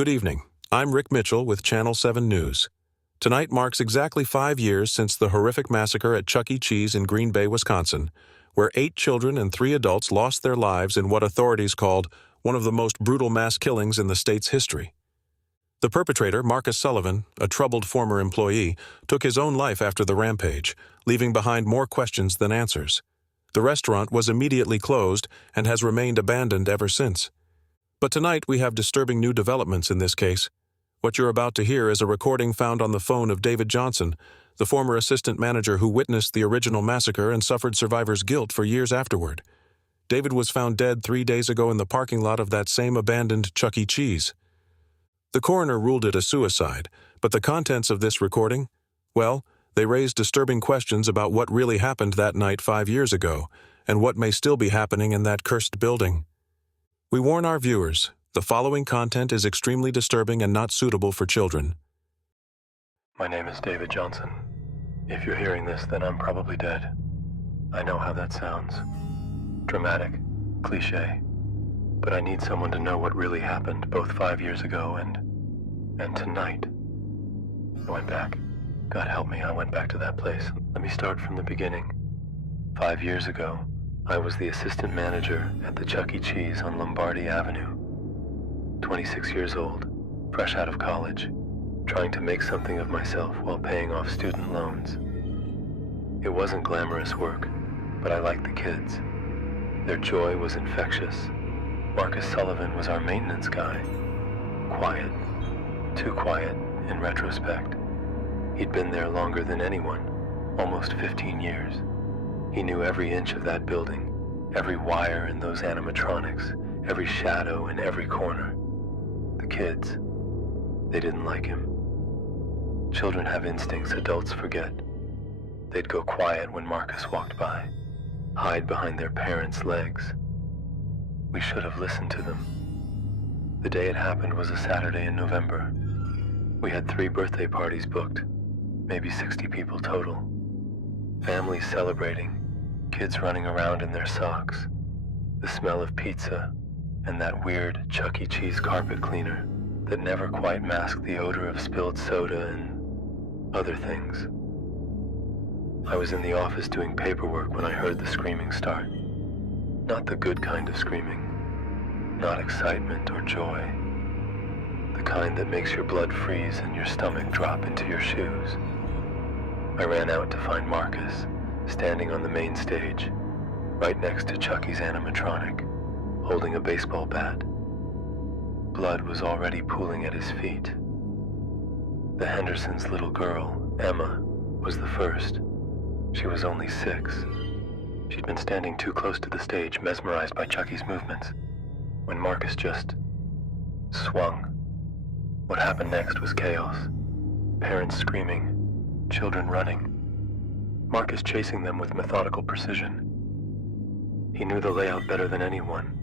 Good evening. I'm Rick Mitchell with Channel 7 News. Tonight marks exactly 5 years since the horrific massacre at Chuck E. Cheese in Green Bay, Wisconsin, where 8 children and 3 adults lost their lives in what authorities called one of the most brutal mass killings in the state's history. The perpetrator, Marcus Sullivan, a troubled former employee, took his own life after the rampage, leaving behind more questions than answers. The restaurant was immediately closed and has remained abandoned ever since. But tonight we have disturbing new developments in this case. What you're about to hear is a recording found on the phone of David Johnson, the former assistant manager who witnessed the original massacre and suffered survivors' guilt for years afterward. David was found dead 3 days ago in the parking lot of that same abandoned Chuck E. Cheese. The coroner ruled it a suicide, but the contents of this recording, well, they raise disturbing questions about what really happened that night 5 years ago, and what may still be happening in that cursed building. We warn our viewers, the following content is extremely disturbing and not suitable for children. My name is David Johnson. If you're hearing this, then I'm probably dead. I know how that sounds. Dramatic, cliché. But I need someone to know what really happened both 5 years ago and tonight. I went back. God help me, I went back to that place. Let me start from the beginning. 5 years ago, I was the assistant manager at the Chuck E. Cheese on Lombardy Avenue. 26 years old, fresh out of college, trying to make something of myself while paying off student loans. It wasn't glamorous work, but I liked the kids. Their joy was infectious. Marcus Sullivan was our maintenance guy. Quiet, too quiet in retrospect. He'd been there longer than anyone, almost 15 years. He knew every inch of that building, every wire in those animatronics, every shadow in every corner. The kids, they didn't like him. Children have instincts adults forget. They'd go quiet when Marcus walked by, hide behind their parents' legs. We should have listened to them. The day it happened was a Saturday in November. We had 3 birthday parties booked, maybe 60 people total. Families celebrating, kids running around in their socks, the smell of pizza, and that weird Chuck E. Cheese carpet cleaner that never quite masked the odor of spilled soda and other things. I was in the office doing paperwork when I heard the screaming start. Not the good kind of screaming, not excitement or joy, the kind that makes your blood freeze and your stomach drop into your shoes. I ran out to find Marcus, standing on the main stage, right next to Chucky's animatronic, holding a baseball bat. Blood was already pooling at his feet. The Hendersons' little girl, Emma, was the first. She was only 6. She'd been standing too close to the stage, mesmerized by Chucky's movements, when Marcus just swung. What happened next was chaos. Parents screaming, children running. Marcus chasing them with methodical precision. He knew the layout better than anyone.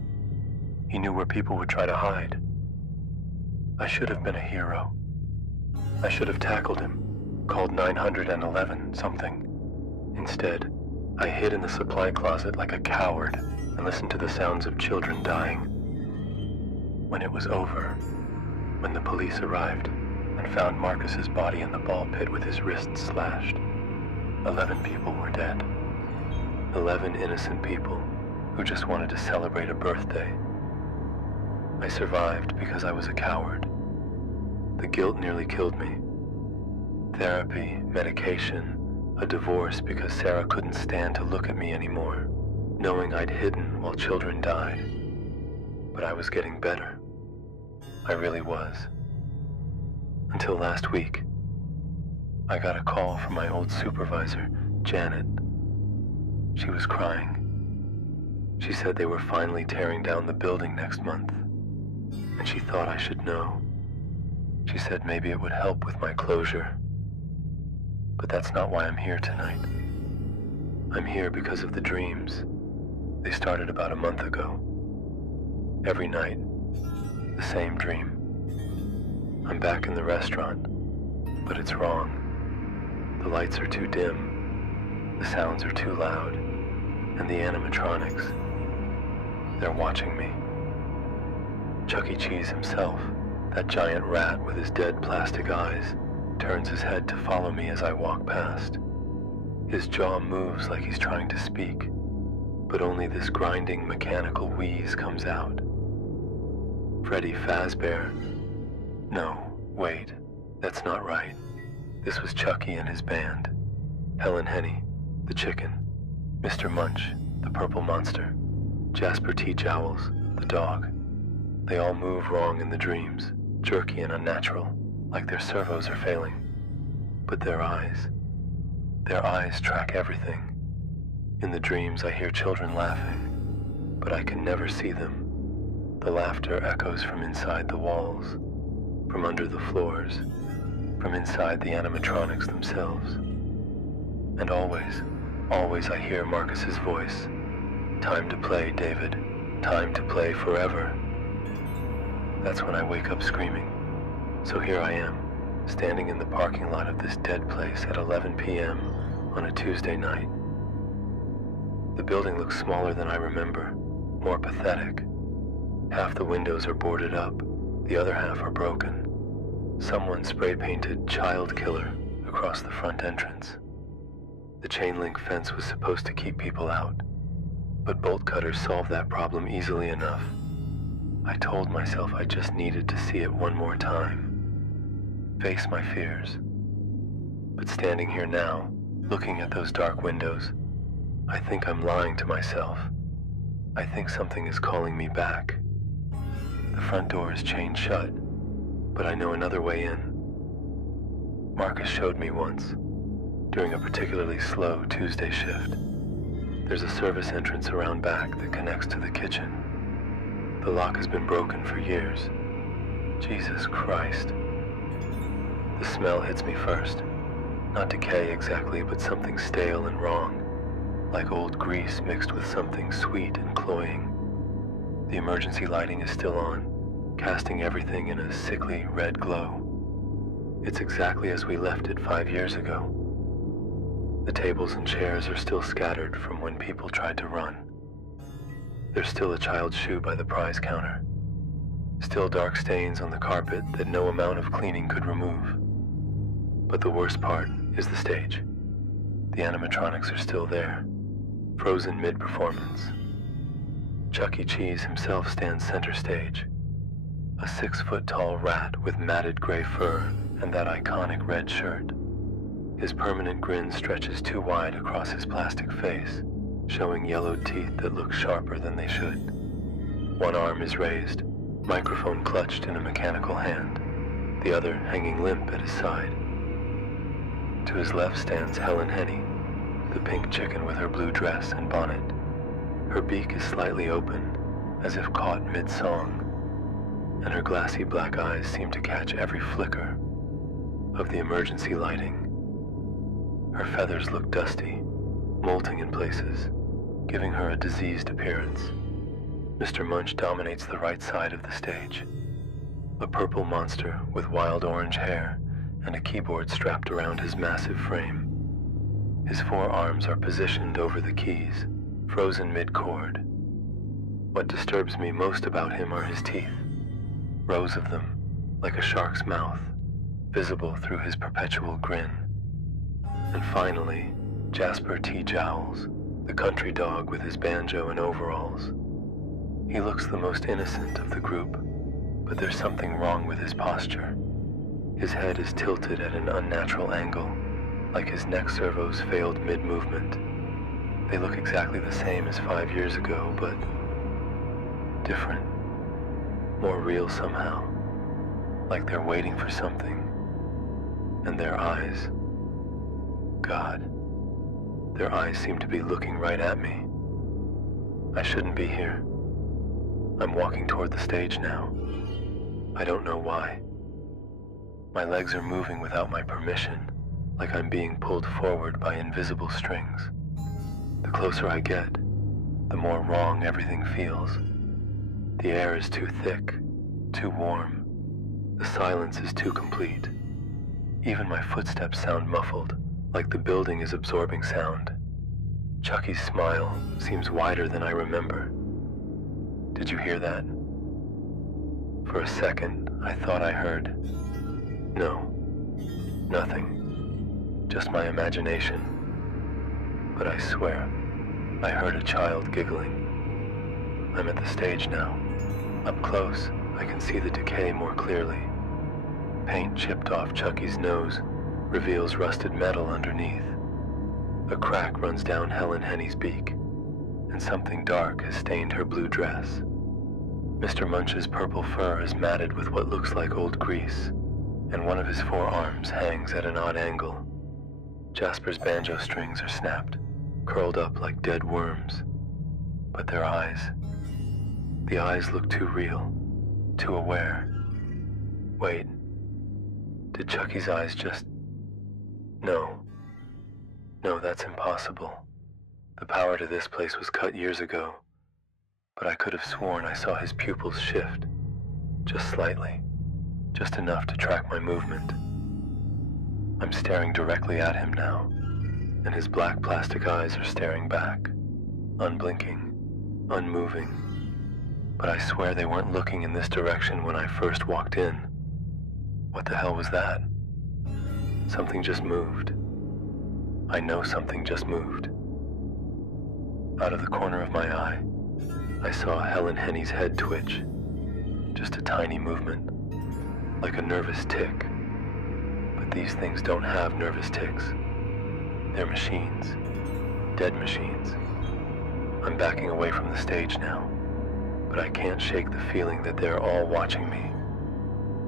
He knew where people would try to hide. I should have been a hero. I should have tackled him, called 911 something. Instead, I hid in the supply closet like a coward and listened to the sounds of children dying. When it was over, when the police arrived and found Marcus's body in the ball pit with his wrists slashed, 11 people were dead. 11 innocent people who just wanted to celebrate a birthday. I survived because I was a coward. The guilt nearly killed me. Therapy, medication, a divorce because Sarah couldn't stand to look at me anymore, knowing I'd hidden while children died. But I was getting better. I really was. Until last week, I got a call from my old supervisor, Janet. She was crying. She said they were finally tearing down the building next month, and she thought I should know. She said maybe it would help with my closure. But that's not why I'm here tonight. I'm here because of the dreams. They started about a month ago. Every night, the same dream. I'm back in the restaurant, but it's wrong. The lights are too dim, the sounds are too loud, and the animatronics, they're watching me. Chuck E. Cheese himself, That giant rat with his dead plastic eyes turns his head to follow me as I walk past. His jaw moves like he's trying to speak, but only this grinding mechanical wheeze comes out. Freddy Fazbear. No, wait, that's not right. This was Chucky and his band. Helen Henny, the chicken. Mr. Munch, the purple monster. Jasper T. Jowls, the dog. They all move wrong in the dreams, jerky and unnatural, like their servos are failing. But their eyes track everything. In the dreams I hear children laughing, but I can never see them. The laughter echoes from inside the walls, from under the floors, from inside the animatronics themselves. And always I hear Marcus's voice. Time to play, David. Time to play forever. That's when I wake up screaming. So here I am, standing in the parking lot of this dead place at 11 p.m. on a Tuesday night. The building looks smaller than I remember, more pathetic. Half the windows are boarded up, the other half are broken. Someone spray-painted "Child Killer" across the front entrance. The chain-link fence was supposed to keep people out, but bolt cutters solved that problem easily enough. I told myself I just needed to see it one more time, face my fears. But standing here now, looking at those dark windows, I think I'm lying to myself. I think something is calling me back. The front door is chained shut, but I know another way in. Marcus showed me once, during a particularly slow Tuesday shift. There's a service entrance around back that connects to the kitchen. The lock has been broken for years. Jesus Christ. The smell hits me first. Not decay exactly, but something stale and wrong, like old grease mixed with something sweet and cloying. The emergency lighting is still on, casting everything in a sickly red glow. It's exactly as we left it 5 years ago. The tables and chairs are still scattered from when people tried to run. There's still a child's shoe by the prize counter. Still dark stains on the carpet that no amount of cleaning could remove. But the worst part is the stage. The animatronics are still there, frozen mid-performance. Chuck E. Cheese himself stands center stage. A 6-foot-tall rat with matted gray fur and that iconic red shirt. His permanent grin stretches too wide across his plastic face, showing yellowed teeth that look sharper than they should. One arm is raised, microphone clutched in a mechanical hand, the other hanging limp at his side. To his left stands Helen Henny, the pink chicken with her blue dress and bonnet. Her beak is slightly open, as if caught mid-song, and her glassy black eyes seem to catch every flicker of the emergency lighting. Her feathers look dusty, molting in places, giving her a diseased appearance. Mr. Munch dominates the right side of the stage, a purple monster with wild orange hair and a keyboard strapped around his massive frame. His forearms are positioned over the keys, frozen mid-chord. What disturbs me most about him are his teeth, rows of them, like a shark's mouth, visible through his perpetual grin. And finally, Jasper T. Jowls, the country dog with his banjo and overalls. He looks the most innocent of the group, but there's something wrong with his posture. His head is tilted at an unnatural angle, like his neck servos failed mid-movement. They look exactly the same as 5 years ago, but different, more real somehow, like they're waiting for something. And their eyes, God, their eyes seem to be looking right at me. I shouldn't be here. I'm walking toward the stage now. I don't know why. My legs are moving without my permission, like I'm being pulled forward by invisible strings. The closer I get, the more wrong everything feels. The air is too thick, too warm. The silence is too complete. Even my footsteps sound muffled, like the building is absorbing sound. Chucky's smile seems wider than I remember. Did you hear that? For a second, I thought I heard. No, nothing. Just my imagination. But I swear, I heard a child giggling. I'm at the stage now. Up close, I can see the decay more clearly. Paint chipped off Chucky's nose reveals rusted metal underneath. A crack runs down Helen Henny's beak, and something dark has stained her blue dress. Mr. Munch's purple fur is matted with what looks like old grease, and one of his forearms hangs at an odd angle. Jasper's banjo strings are snapped, curled up like dead worms. But their eyes, the eyes look too real, too aware. Wait, did Chucky's eyes just... No, that's impossible. The power to this place was cut years ago, but I could have sworn I saw his pupils shift, just slightly, just enough to track my movement. I'm staring directly at him now, and his black plastic eyes are staring back, unblinking, unmoving. But I swear they weren't looking in this direction when I first walked in. What the hell was that? Something just moved. I know something just moved. Out of the corner of my eye, I saw Helen Henny's head twitch. Just a tiny movement, like a nervous tick. But these things don't have nervous ticks. They're machines, dead machines. I'm backing away from the stage now, but I can't shake the feeling that they're all watching me,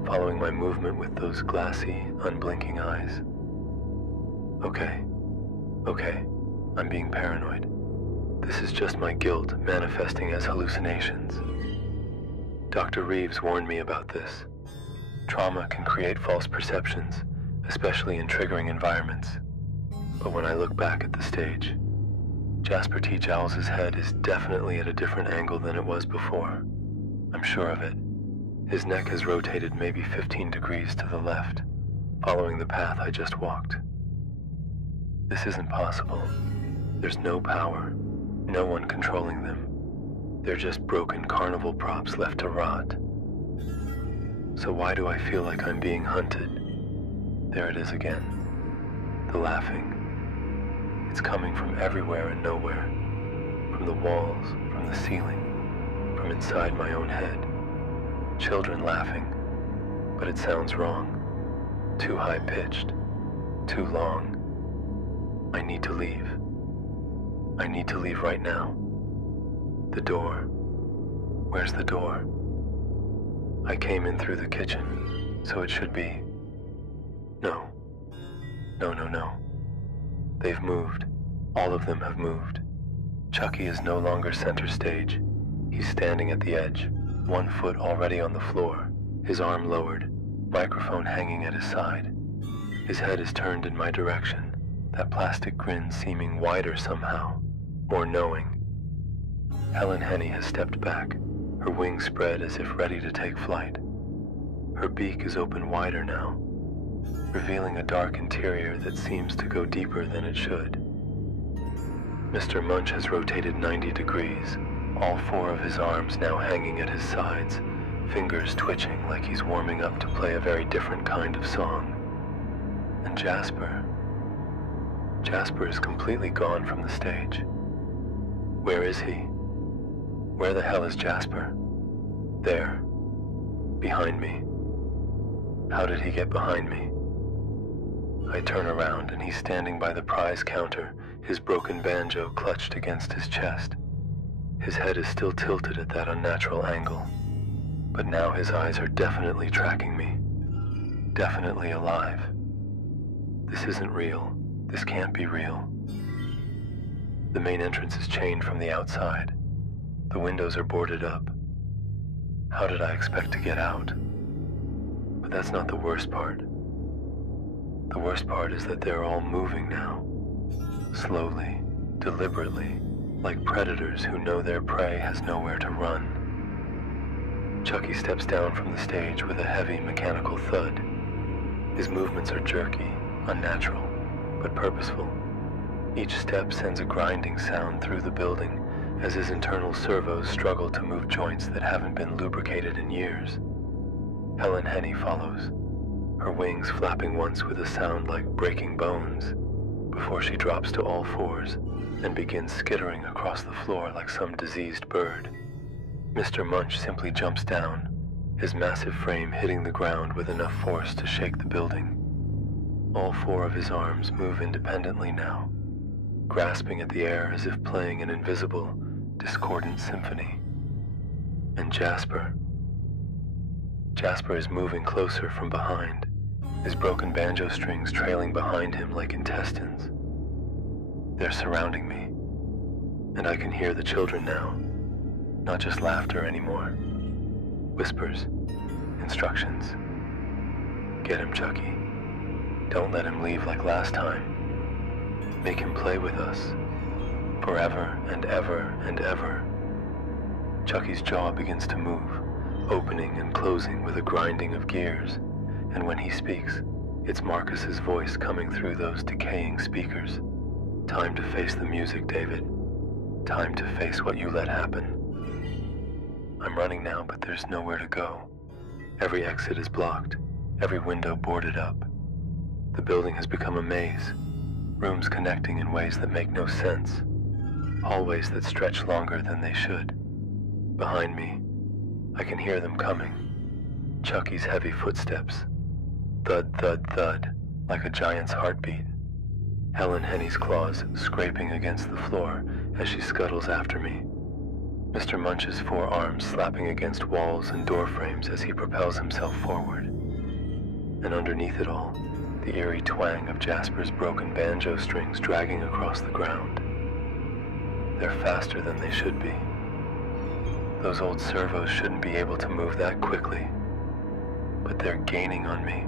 following my movement with those glassy, unblinking eyes. Okay, I'm being paranoid. This is just my guilt manifesting as hallucinations. Dr. Reeves warned me about this. Trauma can create false perceptions, especially in triggering environments. But when I look back at the stage, Jasper T. Jowls' head is definitely at a different angle than it was before. I'm sure of it. His neck has rotated maybe 15 degrees to the left, following the path I just walked. This isn't possible. There's no power, no one controlling them. They're just broken carnival props left to rot. So why do I feel like I'm being hunted? There it is again. The laughing. It's coming from everywhere and nowhere. From the walls, from the ceiling, from inside my own head. Children laughing, but it sounds wrong. Too high-pitched, too long. I need to leave. I need to leave right now. The door. Where's the door? I came in through the kitchen, so it should be... No. They've moved. All of them have moved. Chucky is no longer center stage. He's standing at the edge, 1 foot already on the floor, his arm lowered, microphone hanging at his side. His head is turned in my direction, that plastic grin seeming wider somehow, more knowing. Helen Henny has stepped back, her wings spread as if ready to take flight. Her beak is open wider now, revealing a dark interior that seems to go deeper than it should. Mr. Munch has rotated 90 degrees, all 4 of his arms now hanging at his sides, fingers twitching like he's warming up to play a very different kind of song. And Jasper is completely gone from the stage. Where is he? Where the hell is Jasper? There. Behind me. How did he get behind me? I turn around and he's standing by the prize counter, his broken banjo clutched against his chest. His head is still tilted at that unnatural angle, but now his eyes are definitely tracking me. Definitely alive. This isn't real. This can't be real. The main entrance is chained from the outside. The windows are boarded up. How did I expect to get out? But that's not the worst part. The worst part is that they're all moving now. Slowly, deliberately, like predators who know their prey has nowhere to run. Chucky steps down from the stage with a heavy mechanical thud. His movements are jerky, unnatural, but purposeful. Each step sends a grinding sound through the building as his internal servos struggle to move joints that haven't been lubricated in years. Helen Henny follows, her wings flapping once with a sound like breaking bones, before she drops to all fours and begins skittering across the floor like some diseased bird. Mr. Munch simply jumps down, his massive frame hitting the ground with enough force to shake the building. All four of his arms move independently now, grasping at the air as if playing an invisible, discordant symphony. And Jasper is moving closer from behind, his broken banjo strings trailing behind him like intestines. They're surrounding me, and I can hear the children now, not just laughter anymore. Whispers, instructions. Get him, Chucky. Don't let him leave like last time. Make him play with us, forever and ever and ever. Chucky's jaw begins to move, opening and closing with a grinding of gears, and when he speaks, it's Marcus's voice coming through those decaying speakers. Time to face the music, David. Time to face what you let happen. I'm running now, but there's nowhere to go. Every exit is blocked, every window boarded up. The building has become a maze, rooms connecting in ways that make no sense, hallways that stretch longer than they should. Behind me, I can hear them coming. Chucky's heavy footsteps. Thud, thud, thud, like a giant's heartbeat. Helen Henny's claws scraping against the floor as she scuttles after me. Mr. Munch's four arms slapping against walls and door frames as he propels himself forward. And underneath it all, the eerie twang of Jasper's broken banjo strings dragging across the ground. They're faster than they should be. Those old servos shouldn't be able to move that quickly, but they're gaining on me.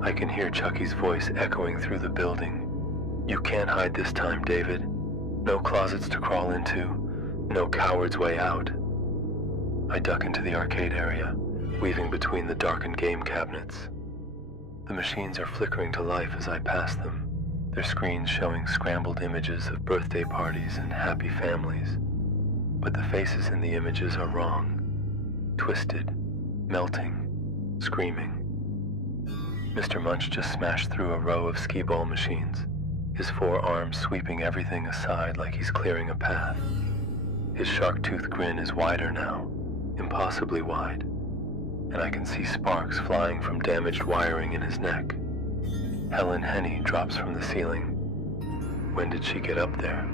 I can hear Chucky's voice echoing through the building. You can't hide this time, David. No closets to crawl into, no coward's way out. I duck into the arcade area, weaving between the darkened game cabinets. The machines are flickering to life as I pass them, their screens showing scrambled images of birthday parties and happy families. But the faces in the images are wrong, twisted, melting, screaming. Mr. Munch just smashed through a row of skee-ball machines, his four arms sweeping everything aside like he's clearing a path. His shark-toothed grin is wider now, impossibly wide, and I can see sparks flying from damaged wiring in his neck. Helen Henny drops from the ceiling. When did she get up there?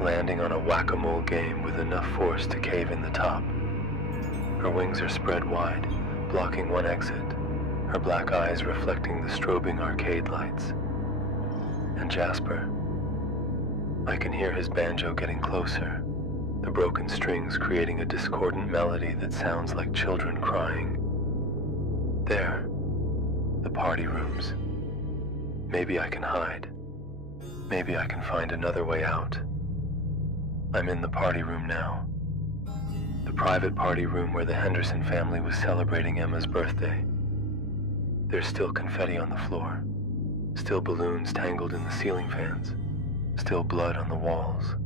Landing on a whack-a-mole game with enough force to cave in the top. Her wings are spread wide, blocking one exit, her black eyes reflecting the strobing arcade lights. And Jasper. I can hear his banjo getting closer, the broken strings creating a discordant melody that sounds like children crying. There, the party rooms. Maybe I can hide. Maybe I can find another way out. I'm in the party room now. The private party room where the Henderson family was celebrating Emma's birthday. There's still confetti on the floor, still balloons tangled in the ceiling fans, still blood on the walls.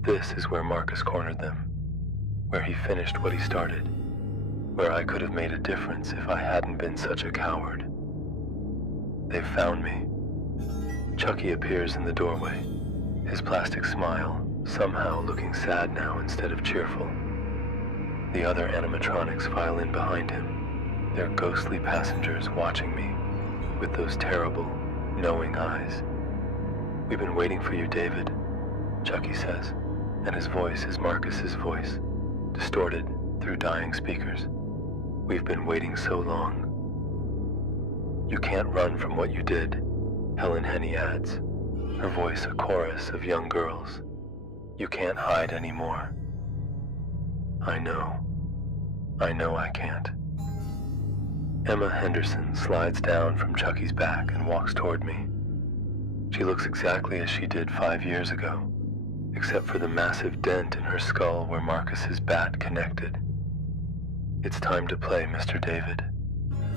This is where Marcus cornered them, where he finished what he started, where I could have made a difference if I hadn't been such a coward. They've found me. Chucky appears in the doorway, his plastic smile somehow looking sad now instead of cheerful. The other animatronics file in behind him, their ghostly passengers watching me with those terrible, knowing eyes. We've been waiting for you, David, Chucky says, and his voice is Marcus's voice, distorted through dying speakers. We've been waiting so long. You can't run from what you did, Helen Henny adds, her voice a chorus of young girls. You can't hide anymore. I know I can't. Emma Henderson slides down from Chucky's back and walks toward me. She looks exactly as she did 5 years ago, except for the massive dent in her skull where Marcus's bat connected. It's time to play, Mr. David,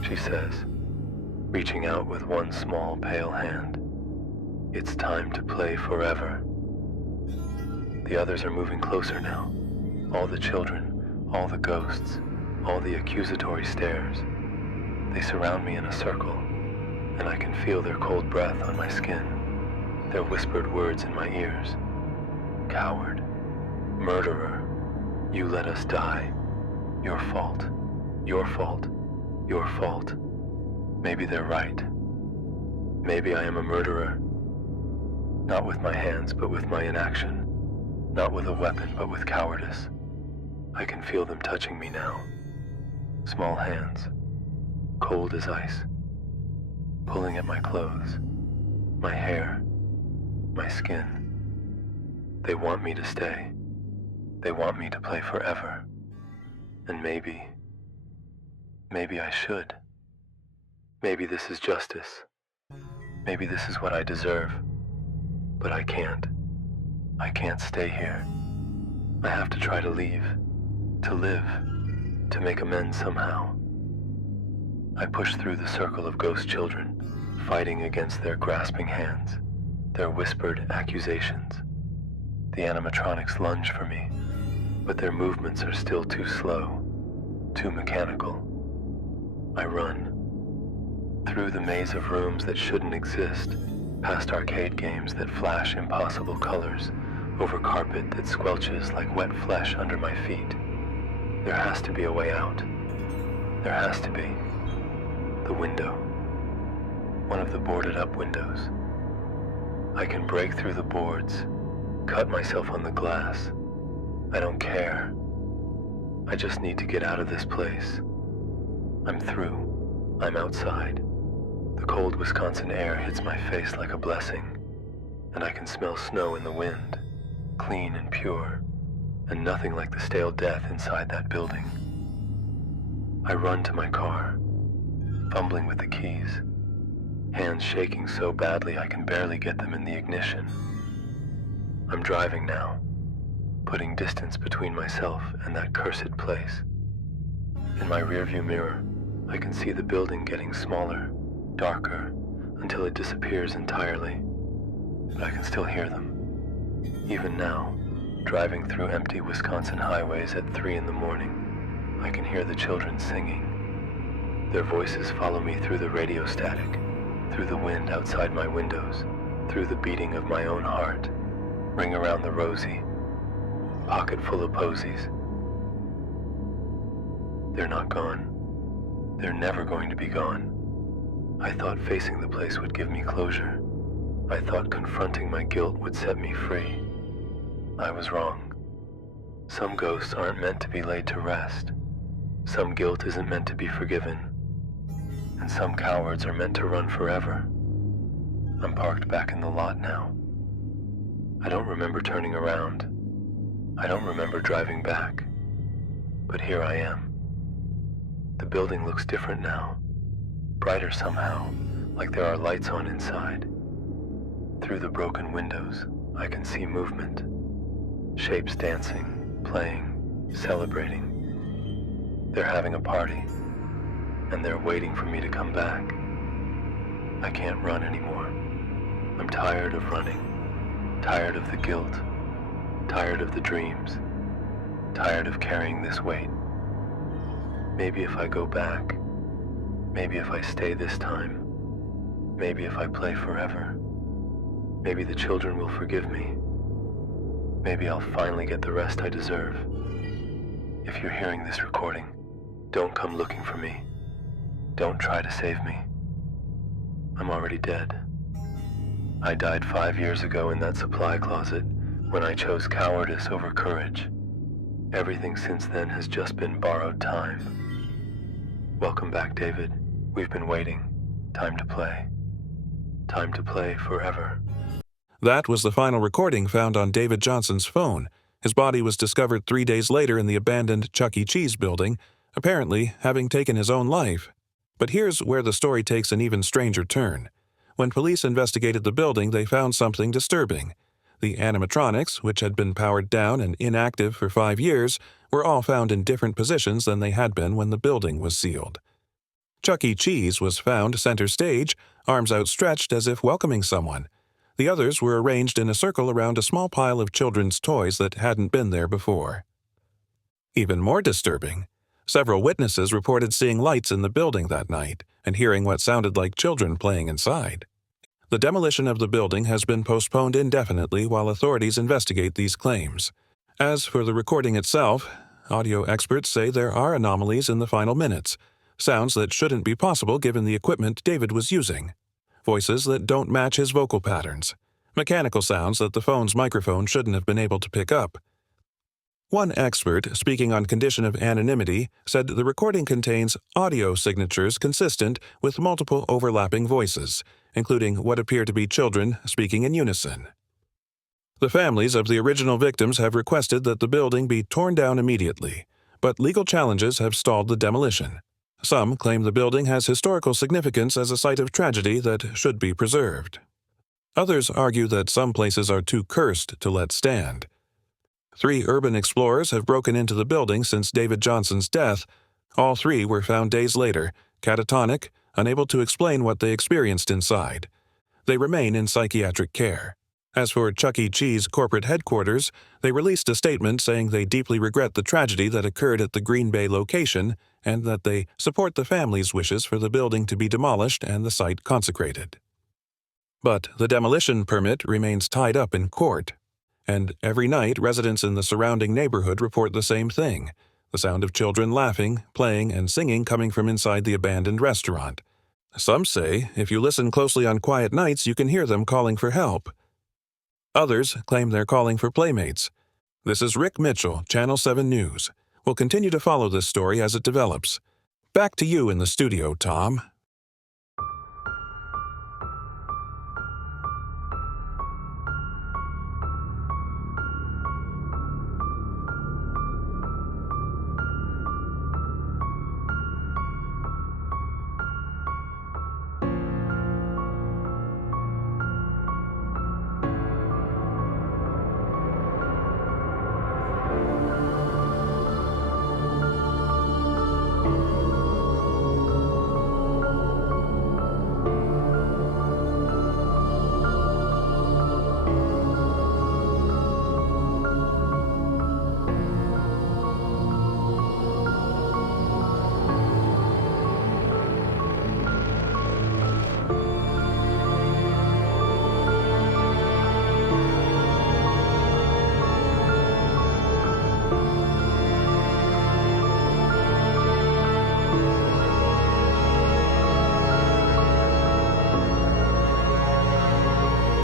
she says, reaching out with one small pale hand. It's time to play forever. The others are moving closer now. All the children, all the ghosts, all the accusatory stares. They surround me in a circle, and I can feel their cold breath on my skin, their whispered words in my ears. Coward, murderer, you let us die. Your fault, your fault, your fault. Maybe they're right. Maybe I am a murderer. Not with my hands, but with my inaction. Not with a weapon, but with cowardice. I can feel them touching me now. Small hands, cold as ice, pulling at my clothes, my hair, my skin. They want me to stay. They want me to play forever. And maybe I should. Maybe this is justice. Maybe this is what I deserve. But I can't. I can't stay here. I have to try to leave, to live, to make amends somehow. I push through the circle of ghost children, fighting against their grasping hands, their whispered accusations. The animatronics lunge for me, but their movements are still too slow, too mechanical. I run. Through the maze of rooms that shouldn't exist, past arcade games that flash impossible colors, over carpet that squelches like wet flesh under my feet. There has to be a way out. There has to be. The window. One of the boarded up windows. I can break through the boards, cut myself on the glass. I don't care. I just need to get out of this place. I'm through. I'm outside. The cold Wisconsin air hits my face like a blessing, and I can smell snow in the wind, clean and pure, and nothing like the stale death inside that building. I run to my car, fumbling with the keys, hands shaking so badly I can barely get them in the ignition. I'm driving now, putting distance between myself and that cursed place. In my rearview mirror, I can see the building getting smaller, darker, until it disappears entirely. But I can still hear them. Even now, driving through empty Wisconsin highways at 3 in the morning, I can hear the children singing. Their voices follow me through the radio static, through the wind outside my windows, through the beating of my own heart. Ring around the rosy, pocket full of posies. They're not gone. They're never going to be gone. I thought facing the place would give me closure. I thought confronting my guilt would set me free. I was wrong. Some ghosts aren't meant to be laid to rest. Some guilt isn't meant to be forgiven. And some cowards are meant to run forever. I'm parked back in the lot now. I don't remember turning around. I don't remember driving back. But here I am. The building looks different now. Brighter somehow, like there are lights on inside. Through the broken windows, I can see movement. Shapes dancing, playing, celebrating. They're having a party, and they're waiting for me to come back. I can't run anymore. I'm tired of running, tired of the guilt, tired of the dreams, tired of carrying this weight. Maybe if I go back, maybe if I stay this time, maybe if I play forever, maybe the children will forgive me. Maybe I'll finally get the rest I deserve. If you're hearing this recording, don't come looking for me. Don't try to save me. I'm already dead. I died 5 years ago in that supply closet when I chose cowardice over courage. Everything since then has just been borrowed time. Welcome back, David. We've been waiting. Time to play. Time to play forever. That was the final recording found on David Johnson's phone. His body was discovered 3 days later in the abandoned Chuck E. Cheese building, apparently having taken his own life. But here's where the story takes an even stranger turn. When police investigated the building, they found something disturbing. The animatronics, which had been powered down and inactive for 5 years, were all found in different positions than they had been when the building was sealed. Chuck E. Cheese was found center stage, arms outstretched as if welcoming someone. The others were arranged in a circle around a small pile of children's toys that hadn't been there before. Even more disturbing, Several witnesses reported seeing lights in the building that night and hearing what sounded like children playing inside. The demolition of the building has been postponed indefinitely while authorities investigate these claims. As for the recording itself, audio experts say there are anomalies in the final minutes, sounds that shouldn't be possible given the equipment David was using, voices that don't match his vocal patterns, mechanical sounds that the phone's microphone shouldn't have been able to pick up. One expert, speaking on condition of anonymity, said the recording contains audio signatures consistent with multiple overlapping voices, including what appear to be children speaking in unison. The families of the original victims have requested that the building be torn down immediately, but legal challenges have stalled the demolition. Some claim the building has historical significance as a site of tragedy that should be preserved. Others argue that some places are too cursed to let stand. 3 urban explorers have broken into the building since David Johnson's death. All 3 were found days later, catatonic, unable to explain what they experienced inside. They remain in psychiatric care. As for Chuck E. Cheese corporate headquarters, they released a statement saying they deeply regret the tragedy that occurred at the Green Bay location and that they support the family's wishes for the building to be demolished and the site consecrated. But the demolition permit remains tied up in court. And every night, residents in the surrounding neighborhood report the same thing, the sound of children laughing, playing, and singing coming from inside the abandoned restaurant. Some say if you listen closely on quiet nights, you can hear them calling for help. Others claim they're calling for playmates. This is Rick Mitchell, Channel 7 News. We'll continue to follow this story as it develops. Back to you in the studio, Tom.